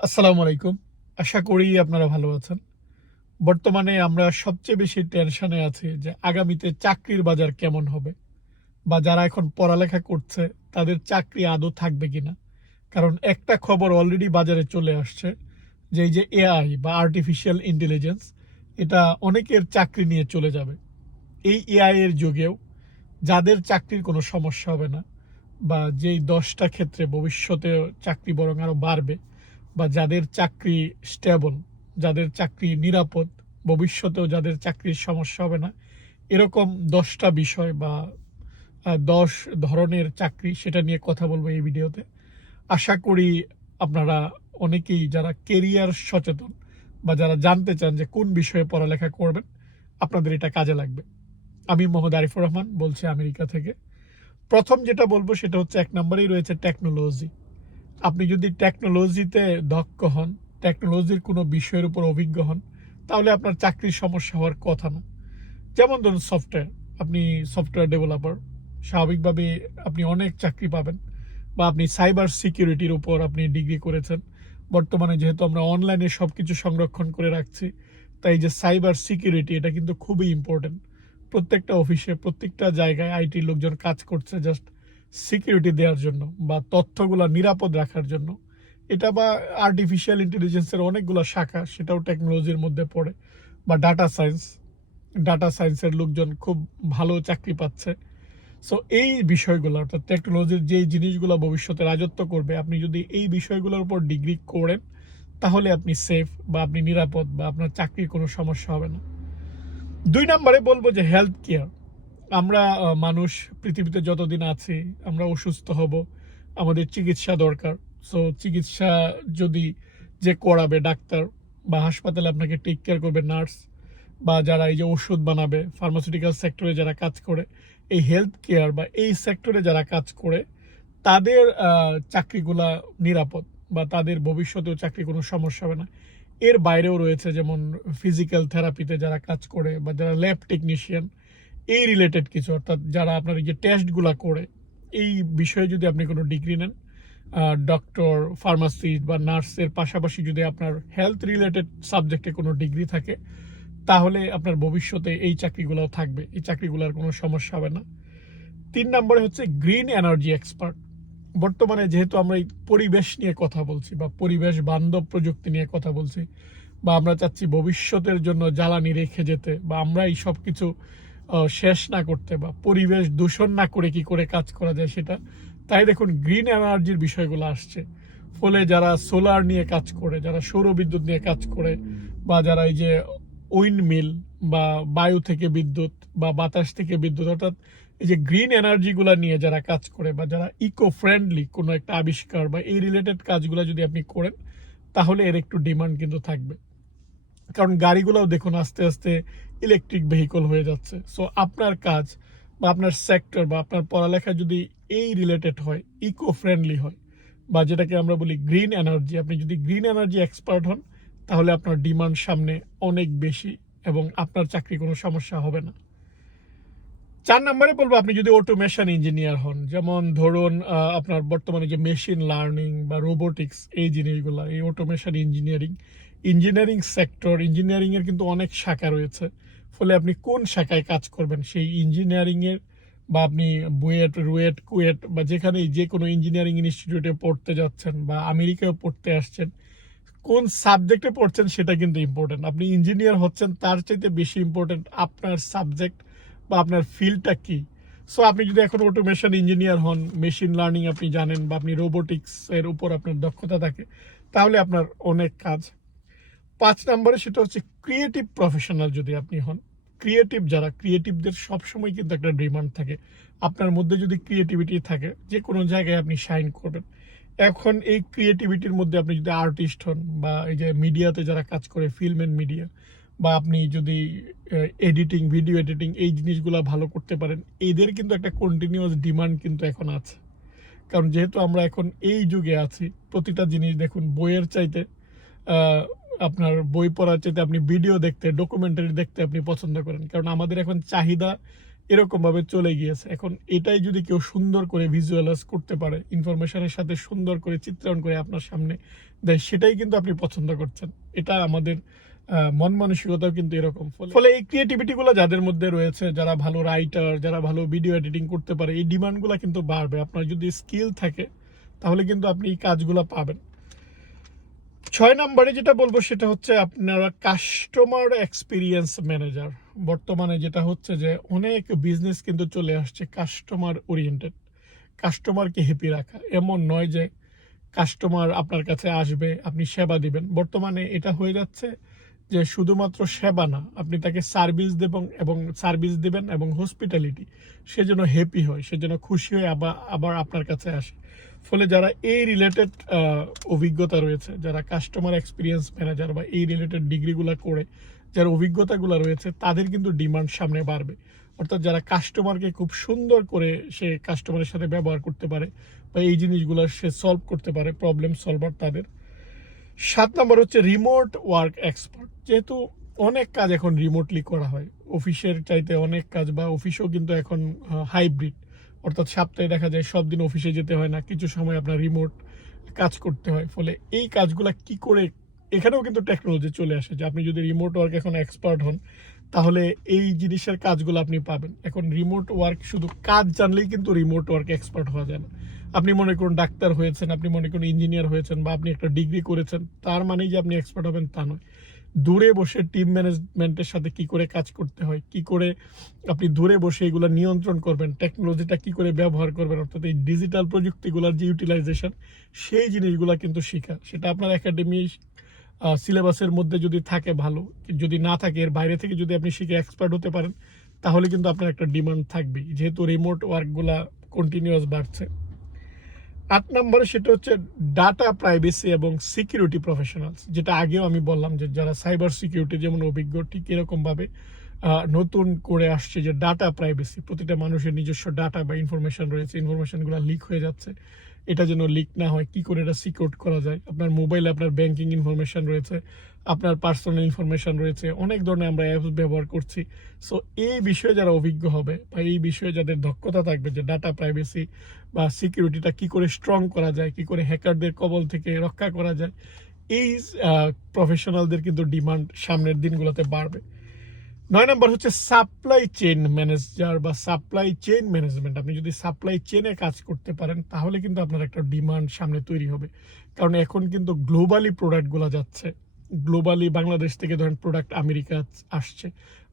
আসসালামু আলাইকুম। আশা করি আপনারা ভালো আছেন। বর্তমানে আমরা সবচেয়ে বেশি টেনশনে আছি যে আগামীতে চাকরির বাজার কেমন হবে বা যারা এখন পড়ালেখা করছে, তাদের চাকরি আদৌ থাকবে কিনা? কারণ একটা খবর অলরেডি বাজারে চলে আসছে যে এই যে এআই বা আর্টিফিশিয়াল ইন্টেলিজেন্স এটা অনেকের চাকরি নিয়ে চলে যাবে। এই এআই এর যুগেও যাদের চাকরির কোনো সমস্যা হবে না বা যেই দশটা ক্ষেত্রে ভবিষ্যতে চাকরি বরং আরও বাড়বে বা যাদের চাকরি স্টেবল যাদের চাকরি নিরাপদ, ভবিষ্যতেও যাদের চাকরির সমস্যা হবে না, এরকম দশটা বিষয় বা দশ ধরনের চাকরি সেটা নিয়ে কথা বলব এই ভিডিওতে। আশা করি আপনারা অনেকেই যারা কেরিয়ার সচেতন বা যারা জানতে চান যে কোন বিষয়ে পড়ালেখা করবেন, আপনাদের এটা কাজে লাগবে। আমি মোহাম্মদ আরিফুর রহমান, বলছি আমেরিকা থেকে। প্রথম যেটা বলব সেটা হচ্ছে এক নম্বরেই রয়েছে টেকনোলজি আপনি যদি টেকনোলজিতে দক্ষ হন টেকনোলজির কোনো বিষয়ের উপর অভিজ্ঞ হন, তাহলে আপনার চাকরির সমস্যা হওয়ার কথা না। যেমন ধরুন সফটওয়্যার আপনি সফটওয়্যার ডেভেলপার স্বাভাবিকভাবে আপনি অনেক চাকরি পাবেন বা আপনি সাইবার সিকিউরিটির উপর আপনি ডিগ্রি করেছেন। বর্তমানে যেহেতু আমরা অনলাইনে সব কিছু সংরক্ষণ করে রাখছি, তাই যে সাইবার সিকিউরিটি এটা কিন্তু খুবই ইম্পর্টেন্ট প্রত্যেকটা অফিসে প্রত্যেকটা জায়গায় আইটির লোকজন কাজ করছে জাস্ট সিকিউরিটি দেওয়ার জন্য বা তথ্যগুলো নিরাপদ রাখার জন্য। এটা বা আর্টিফিশিয়াল ইন্টেলিজেন্সের অনেকগুলো শাখা, সেটাও টেকনোলজির মধ্যে পড়ে। বা ডাটা সায়েন্স ডাটা সায়েন্সের লোকজন খুব ভালো চাকরি পাচ্ছে। সো এই বিষয়গুলো, অর্থাৎ টেকনোলজির যেই জিনিসগুলো ভবিষ্যতে রাজত্ব করবে, আপনি যদি এই বিষয়গুলোর উপর ডিগ্রি করেন, তাহলে আপনি সেফ বা আপনি নিরাপদ বা আপনার চাকরির কোনো সমস্যা হবে না। দুই নম্বরে বলব যে হেলথ কেয়ার আমরা মানুষ পৃথিবীতে যতদিন আছি, আমরা অসুস্থ হব, আমাদের চিকিৎসা দরকার। সো চিকিৎসা যদি যে করাবে ডাক্তার বা হাসপাতালে আপনাকে টেক কেয়ার করবে নার্স বা যারা এই যে ওষুধ বানাবে ফার্মাসিউটিক্যাল সেক্টরে যারা কাজ করে, এই হেলথ কেয়ার বা এই সেক্টরে যারা কাজ করে, তাদের চাকরিগুলা নিরাপদ বা তাদের ভবিষ্যতেও চাকরি কোনো সমস্যা হবে না। এর বাইরেও রয়েছে যেমন ফিজিক্যাল থেরাপিতে যারা কাজ করে বা যারা ল্যাব টেকনিশিয়ান এই রিলেটেড কিছু, অর্থাৎ যারা আপনার এই যে টেস্টগুলো করে, এই বিষয়ে যদি আপনি কোনো ডিগ্রি নেন ডক্টর ফার্মাসিস্ট বা নার্সের পাশাপাশি যদি আপনার হেলথ রিলেটেড সাবজেক্টে কোনো ডিগ্রি থাকে, তাহলে আপনার ভবিষ্যতে এই চাকরিগুলোও থাকবে। এই চাকরিগুলোর কোনো সমস্যা হবে না। তিন নম্বরে হচ্ছে গ্রিন এনার্জি এক্সপার্ট বর্তমানে যেহেতু আমরা এই পরিবেশ নিয়ে কথা বলছি বা পরিবেশ বান্ধব প্রযুক্তি নিয়ে কথা বলছি, বা আমরা চাচ্ছি ভবিষ্যতের জন্য জ্বালানি রেখে যেতে, বা আমরা এই সব কিছু শেষ না করতে বা পরিবেশ দূষণ না করে কি করে কাজ করা যায় সেটা, তাই দেখুন গ্রিন এনার্জির বিষয়গুলো আসছে। ফলে যারা সোলার নিয়ে কাজ করে, যারা সৌর বিদ্যুৎ নিয়ে কাজ করে, বা যারা এই যে উইন্ড মিল বা বায়ু থেকে বিদ্যুৎ বা বাতাস থেকে বিদ্যুৎ, অর্থাৎ এই যে গ্রিন এনার্জিগুলো নিয়ে যারা কাজ করে, বা যারা ইকো ফ্রেন্ডলি কোনো একটা আবিষ্কার বা এই রিলেটেড কাজগুলো যদি আপনি করেন, তাহলে এর একটু ডিমান্ড কিন্তু থাকবে। কারণ গাড়িগুলোও দেখুন আস্তে আস্তে ইলেকট্রিক ভেহিকল হয়ে যাচ্ছে। সো আপনার কাজ বা আপনার সেক্টর বা আপনার পড়ালেখা যদি এই রিলেটেড হয় ইকো ফ্রেন্ডলি হয়, বা যেটাকে আমরা বলি গ্রিন এনার্জি আপনি যদি গ্রিন এনার্জি এক্সপার্ট হন, তাহলে আপনার ডিমান্ড সামনে অনেক বেশি এবং আপনার চাকরি কোনো সমস্যা হবে না। চার নম্বরে বলব, আপনি যদি অটোমেশন ইঞ্জিনিয়ার হন, যেমন ধরুন আপনার বর্তমানে যে মেশিন লার্নিং বা রোবোটিক্স এই জিনিসগুলো, এই automation engineering engineering sector engineering এর কিন্তু অনেক শাখা রয়েছে। ফলে আপনি কোন শাখায় কাজ করবেন? সেই ইঞ্জিনিয়ারিং এর বা আপনি বুয়েট, রুয়েট, কুয়েট বা যেখানে যে কোনো ইঞ্জিনিয়ারিং ইনস্টিটিউটে পড়তে যাচ্ছেন বা আমেরিকায় পড়তে আসছেন, কোন সাবজেক্টে পড়ছেন সেটা কিন্তু ইম্পর্টেন্ট আপনি ইঞ্জিনিয়ার হচ্ছেন, তার চাইতে বেশি ইম্পর্টেন্ট আপনার সাবজেক্ট বা আপনার ফিল্ডটা কি? সো আপনি যদি এখন অটোমেশন ইঞ্জিনিয়ার হন মেশিন লার্নিং আপনি জানেন বা আপনি রোবোটিক্স এর উপর আপনার দক্ষতা থাকে, তাহলে আপনার অনেক কাজ পাঁচ নম্বরে সেটা হচ্ছে ক্রিয়েটিভ প্রফেশনাল যদি আপনি হন। ক্রিয়েটিভ যারা ক্রিয়েটিভদের সবসময় কিন্তু একটা ডিমান্ড থাকে। আপনার মধ্যে যদি ক্রিয়েটিভিটি থাকে যে কোনো জায়গায় আপনি শাইন করবেন। এখন এই ক্রিয়েটিভিটির মধ্যে আপনি যদি আর্টিস্ট হন বা এই যে মিডিয়াতে যারা কাজ করে ফিল্ম এন্ড মিডিয়া বা আপনি যদি এডিটিং ভিডিও এডিটিং এই জিনিসগুলো ভালো করতে পারেন, এদের কিন্তু একটা কন্টিনিউয়াস ডিমান্ড কিন্তু এখন আছে। কারণ যেহেতু আমরা এখন এই যুগে আছি, প্রতিটা জিনিস দেখুন, বইয়ের চাইতে আপনার বই পড়ার চাইতে আপনি ভিডিও দেখতে ডকুমেন্টারি দেখতে আপনি পছন্দ করেন। কারণ আমাদের এখন চাহিদা এরকম ভাবে চলে গিয়েছে। এখন এটাই যদি কেউ সুন্দর করে ভিজুয়ালাইজ করতে পারে ইনফরমেশনের সাথে সুন্দর করে চিত্রায়ন করে আপনার সামনে দেয় সেটাই কিন্তু আপনি পছন্দ করছেন। এটা আমাদের মন মানসিকতাও কিন্তু এরকম। ফলে এই ক্রিয়েটিভিটিগুলো যাদের মধ্যে রয়েছে, যারা ভালো রাইটার যারা ভালো ভিডিও এডিটিং করতে পারে, এই ডিমান্ডগুলো কিন্তু বাড়বে। আপনার যদি স্কিল থাকে, তাহলে কিন্তু আপনি এই কাজগুলো পাবেন। ছয় নম্বরে যেটা বলব সেটা হচ্ছে আপনারা কাস্টমার এক্সপিরিয়েন্স ম্যানেজার বর্তমানে যেটা হচ্ছে যে অনেক বিজনেস কিন্তু চলে আসছে কাস্টমার ওরিয়েন্টেড কাস্টমারকে হ্যাপি রাখা। এমন নয় যে কাস্টমার আপনার কাছে আসবে, আপনি সেবা দিবেন। বর্তমানে এটা হয়ে যাচ্ছে যে শুধুমাত্র সেবা না, আপনি তাকে সার্ভিস দেবেন এবং সার্ভিস দেবেন এবং হসপিটালিটি সে যেন হ্যাপি হয়, সে যেন খুশি হয়ে আবার আবার আপনার কাছে আসে। ফলে যারা এই রিলেটেড অভিজ্ঞতা রয়েছে, যারা কাস্টমার এক্সপিরিয়েন্স ম্যানেজার বা এই রিলেটেড ডিগ্রিগুলো করে, যার অভিজ্ঞতাগুলো রয়েছে, তাদের কিন্তু ডিমান্ড সামনে বাড়বে। অর্থাৎ যারা কাস্টমারকে খুব সুন্দর করে সে কাস্টমারের সাথে ব্যবহার করতে পারে বা এই জিনিসগুলো সে সলভ করতে পারে প্রবলেম সলভার তাদের। সাত নম্বর হচ্ছে রিমোট ওয়ার্ক এক্সপার্ট যেহেতু অনেক কাজ এখন রিমোটলি করা হয়, অফিসের চাইতে অনেক কাজ বা অফিসও কিন্তু এখন হাইব্রিড অর্থাৎ সপ্তাহে দেখা যায় সব দিন অফিসে যেতে হয় না, কিছু সময় আপনার রিমোট কাজ করতে হয়। ফলে এই কাজগুলা কি করে, এখানেও কিন্তু টেকনোলজি চলে আসে যে আপনি যদি রিমোট ওয়ার্ক এখন এক্সপার্ট হন, তাহলে এই জিনিসের কাজগুলো আপনি পাবেন। এখন রিমোট ওয়ার্ক শুধু কাজ জানলেই কিন্তু রিমোট ওয়ার্ক এক্সপার্ট হওয়া যায় না। আপনি মনে করুন ডাক্তার হয়েছেন, আপনি মনে করুন ইঞ্জিনিয়ার হয়েছেন বা আপনি একটা ডিগ্রি করেছেন, তার মানেই যে আপনি এক্সপার্ট হবেন তা নয়। দূরে বসে টিম ম্যানেজমেন্টের সাথে কি করে কাজ করতে হয়, কি করে আপনি দূরে বসে এগুলো নিয়ন্ত্রণ করবেন টেকনোলজিটা কি করে ব্যবহার করবেন, অর্থাৎ এই ডিজিটাল প্রযুক্তিগুলোর যে ইউটিলাইজেশন সেই জিনিসগুলো কিন্তু শেখা। সেটা আপনার একাডেমি সিলেবাসের মধ্যে যদি থাকে ভালো, যদি না থাকে, এর বাইরে থেকে যদি আপনি শিখে এক্সপার্ট হতে পারেন, তাহলে কিন্তু আপনার একটা ডিমান্ড থাকবেই। যেহেতু রিমোট ওয়ার্কগুলা কন্টিনিউয়াস বাড়ছে। আট নম্বরে সেটা হচ্ছে ডাটা প্রাইভেসি এবং সিকিউরিটি প্রফেশনালস যেটা আগেও আমি বললাম যে যারা সাইবার সিকিউরিটি যেমন অভিজ্ঞ, ঠিক এরকমভাবে নতুন করে আসছে যে ডাটা প্রাইভেসি প্রতিটা মানুষের নিজস্ব ডাটা বা ইনফরমেশন রয়েছে ইনফরমেশনগুলো লিক হয়ে যাচ্ছে। এটা যেন লিক না হয়, কি করে এটা সিকিউর করা যায়? আপনার মোবাইলে আপনার ব্যাংকিং ইনফরমেশন রয়েছে, আপনার পার্সোনাল ইনফরমেশন রয়েছে, অনেক ধরনের আমরা অ্যাপস ব্যবহার করছি। সো এই বিষয়ে যারা অভিজ্ঞ হবে বা এই বিষয়ে যাদের দক্ষতা থাকবে যে ডাটা প্রাইভেসি বা সিকিউরিটিটা কি করে স্ট্রং করা যায়, কি করে হ্যাকারদের কবল থেকে রক্ষা করা যায়, এই প্রফেশনালদের কিন্তু ডিমান্ড সামনের দিনগুলোতে বাড়বে। নয় নম্বর হচ্ছে সাপ্লাই চেইন ম্যানেজার বা সাপ্লাই চেইন ম্যানেজমেন্ট আপনি যদি সাপ্লাই চেইনে কাজ করতে পারেন, তাহলে কিন্তু আপনার একটা ডিমান্ড সামনে তৈরি হবে। কারণ এখন কিন্তু গ্লোবালি প্রোডাক্টগুলো যাচ্ছে। গ্লোবালি বাংলাদেশ থেকে ধরেন প্রোডাক্ট আমেরিকা আসছে।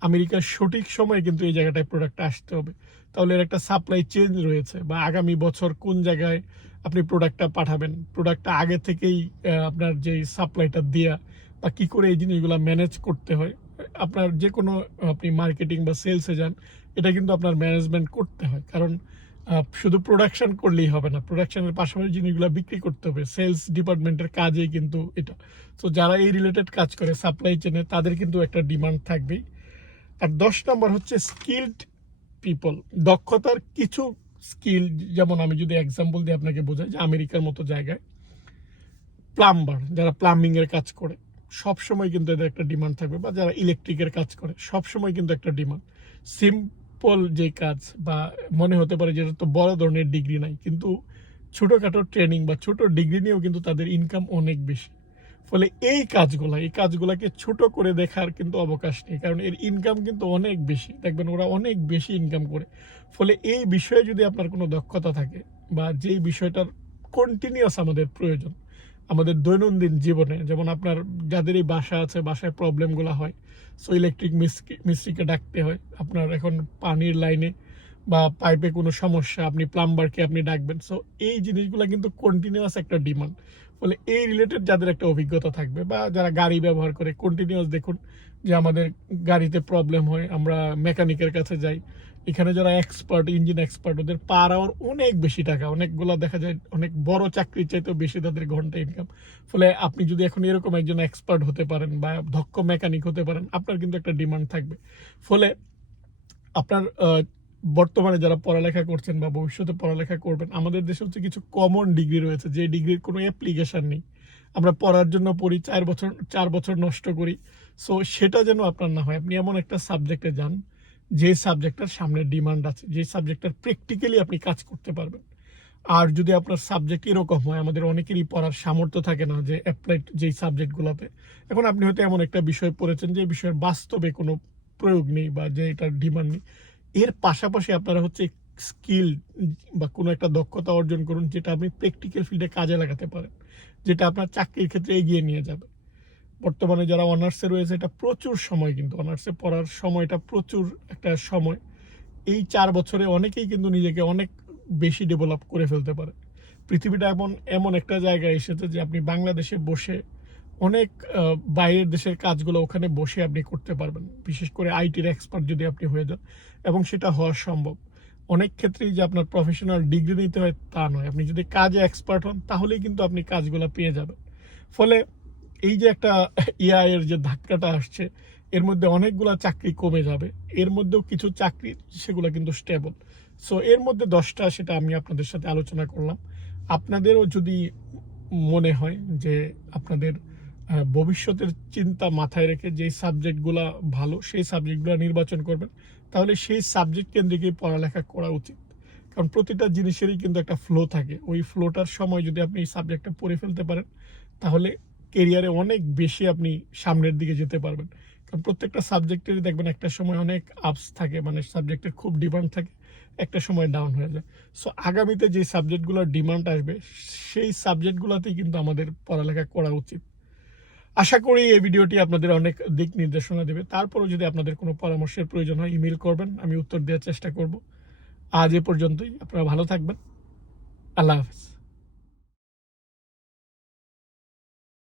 আমেরিকার সঠিক সময়ে কিন্তু এই জায়গাটায় প্রোডাক্ট আসতে হবে। তাহলে এর একটা সাপ্লাই চেঞ্জ রয়েছে বা আগামী বছর কোন জায়গায় আপনি প্রোডাক্টটা পাঠাবেন? প্রোডাক্টটা আগে থেকেই আপনার যে সাপ্লাইটা দেয়া বা কী করে এই জিনিসগুলো ম্যানেজ করতে হয়? আপনার যে কোনো, আপনি মার্কেটিং বা সেলসে যান, এটা কিন্তু আপনার ম্যানেজমেন্ট করতে হয়। কারণ শুধু প্রোডাকশন করলেই হবে না প্রোডাকশনের পাশাপাশি জিনিসগুলো বিক্রি করতে হবে। সেলস ডিপার্টমেন্টের কাজেই কিন্তু এটা। তো যারা এই রিলেটেড কাজ করে সাপ্লাই চেনে তাদের কিন্তু একটা ডিমান্ড থাকবেই। আর দশ নম্বর হচ্ছে স্কিলড পিপল দক্ষতার কিছু স্কিল যেমন আমি যদি এক্সাম্পল দিয়ে আপনাকে বোঝাই, যে আমেরিকার মতো জায়গায় প্লাম্বার যারা প্লাম্বিংয়ের কাজ করে সব সময় কিন্তু এদের একটা ডিমান্ড থাকবে, বা যারা ইলেকট্রিকের কাজ করে সব সময় কিন্তু একটা ডিমান্ড সিম্পল যে কাজ, বা মনে হতে পারে যেটা তো বড় ধরনের ডিগ্রি নাই, কিন্তু ছোটোখাটো ট্রেনিং বা ছোট ডিগ্রি নিয়েও কিন্তু তাদের ইনকাম অনেক বেশি। ফলে এই কাজগুলো, এই কাজগুলোকে ছোট করে দেখার কিন্তু অবকাশ নেই, কারণ এর ইনকাম কিন্তু অনেক বেশি। দেখবেন ওরা অনেক বেশি ইনকাম করে। ফলে এই বিষয়ে যদি আপনার কোনো দক্ষতা থাকে, বা যেই বিষয়টার কন্টিনিউয়াস আমাদের প্রয়োজন আমাদের দৈনন্দিন জীবনে, যেমন আপনার যাদের এই বাসা আছে, বাসায় প্রবলেমগুলো হয় সো ইলেকট্রিক মিস্ত্রিকে ডাকতে হয়। আপনার এখন পানির লাইনে বা পাইপে কোনো সমস্যা, আপনি প্লাম্বারকে আপনি ডাকবেন। সো এই জিনিসগুলো কিন্তু কন্টিনিউয়াস একটা ডিমান্ড ফলে এই রিলেটেড যাদের একটা অভিজ্ঞতা থাকবে বা যারা গাড়ি ব্যবহার করে কন্টিনিউয়াস দেখুন যে আমাদের গাড়িতে প্রবলেম হয়, আমরা মেকানিকের কাছে যাই এখানে যারা এক্সপার্ট ইঞ্জিন এক্সপার্ট ওদের পার আওয়ার অনেক বেশি টাকা। অনেকগুলো দেখা যায় অনেক বড় চাকরির চাইতেও বেশি তাদের ঘণ্টা ইনকাম ফলে আপনি যদি এখন এরকম একজন এক্সপার্ট হতে পারেন বা দক্ষ মেকানিক হতে পারেন, আপনার কিন্তু একটা ডিমান্ড থাকবে। ফলে আপনার বর্তমানে যারা পড়ালেখা করছেন বা ভবিষ্যতে পড়ালেখা করবেন, আমাদের দেশে হচ্ছে কিছু কমন ডিগ্রি রয়েছে, যে ডিগ্রির কোনো অ্যাপ্লিকেশন নেই। আমরা পড়ার জন্য পড়ি, চার বছর চার বছর নষ্ট করি। সো সেটা যেন আপনার না হয়, আপনি এমন একটা সাবজেক্টে যান যে সাবজেক্টটার সামনে ডিমান্ড আছে, যে সাবজেক্টটার প্র্যাকটিক্যালি আপনি কাজ করতে পারবেন। আর যদি আপনার সাবজেক্ট এরকম হয়, আমাদের অনেকেরই পড়ার সামর্থ্য থাকে না যে অ্যাপ্লাইড যেই সাবজেক্টগুলোতে। এখন আপনি হয়তো এমন একটা বিষয় পড়েছেন যে বিষয়ের বাস্তবে কোনো প্রয়োগ নেই বা যে এটার ডিমান্ড নেই। এর পাশাপাশি আপনারা হচ্ছে স্কিল বা কোনো একটা দক্ষতা অর্জন করুন, যেটা আপনি প্র্যাকটিক্যাল ফিল্ডে কাজে লাগাতে পারেন, যেটা আপনার চাকরির ক্ষেত্রে এগিয়ে নিয়ে যাবে। বর্তমানে যারা অনার্সে রয়েছে, এটা প্রচুর সময় কিন্তু, অনার্সে পড়ার সময়টা প্রচুর একটা সময়। এই চার বছরে অনেকেই কিন্তু নিজেকে অনেক বেশি ডেভেলপ করে ফেলতে পারে। পৃথিবীটা এমন এমন একটা জায়গায় এসেছে যে আপনি বাংলাদেশে বসে অনেক বাইরের দেশের কাজগুলো ওখানে বসে আপনি করতে পারবেন। বিশেষ করে আইটির এক্সপার্ট যদি আপনি হয়ে যান, এবং সেটা হওয়া সম্ভব। অনেক ক্ষেত্রেই যে আপনার প্রফেশনাল ডিগ্রি নিতে হয় তা নয়। আপনি যদি কাজে এক্সপার্ট হন, তাহলেই কিন্তু আপনি কাজগুলো পেয়ে যাবেন। ফলে এই যে একটা এআই এর যে ধাক্কাটা আসছে, এর মধ্যে অনেকগুলা চাকরি কমে যাবে। এর মধ্যেও কিছু চাকরি, সেগুলো কিন্তু স্টেবল সো এর মধ্যে দশটা সেটা আমি আপনাদের সাথে আলোচনা করলাম। আপনাদেরও যদি মনে হয় যে আপনাদের ভবিষ্যতের চিন্তা মাথায় রেখে যে সাবজেক্টগুলো ভালো, সেই সাবজেক্টগুলো নির্বাচন করবেন, তাহলে সেই সাবজেক্ট কেন্দ্রিকই পড়ালেখা করা উচিত। কারণ প্রতিটা জিনিসেরই কিন্তু একটা ফ্লো থাকে। ওই ফ্লোটার সময় যদি আপনি এই সাবজেক্টটা পড়ে ফেলতে পারেন, তাহলে কেরিয়ারে অনেক বেশি আপনি সামনের দিকে যেতে পারবেন। কারণ প্রত্যেকটা সাবজেক্টেরই দেখবেন একটা সময় অনেক আপস থাকে মানে সাবজেক্টের খুব ডিমান্ড থাকে, একটা সময় ডাউন হয়ে যায়। সো আগামীতে যে সাবজেক্টগুলোর ডিমান্ড আসবে, সেই সাবজেক্টগুলোতেই কিন্তু আমাদের পড়ালেখা করা উচিত। আশা করি এই ভিডিওটি আপনাদের অনেক দিক নির্দেশনা দেবে। তারপরও যদি আপনাদের কোনো পরামর্শের প্রয়োজন হয় ইমেল করবেন, আমি উত্তর দেওয়ার চেষ্টা করব। আজ এ পর্যন্তই, আপনারা ভালো থাকবেন। আল্লাহ হাফেজ।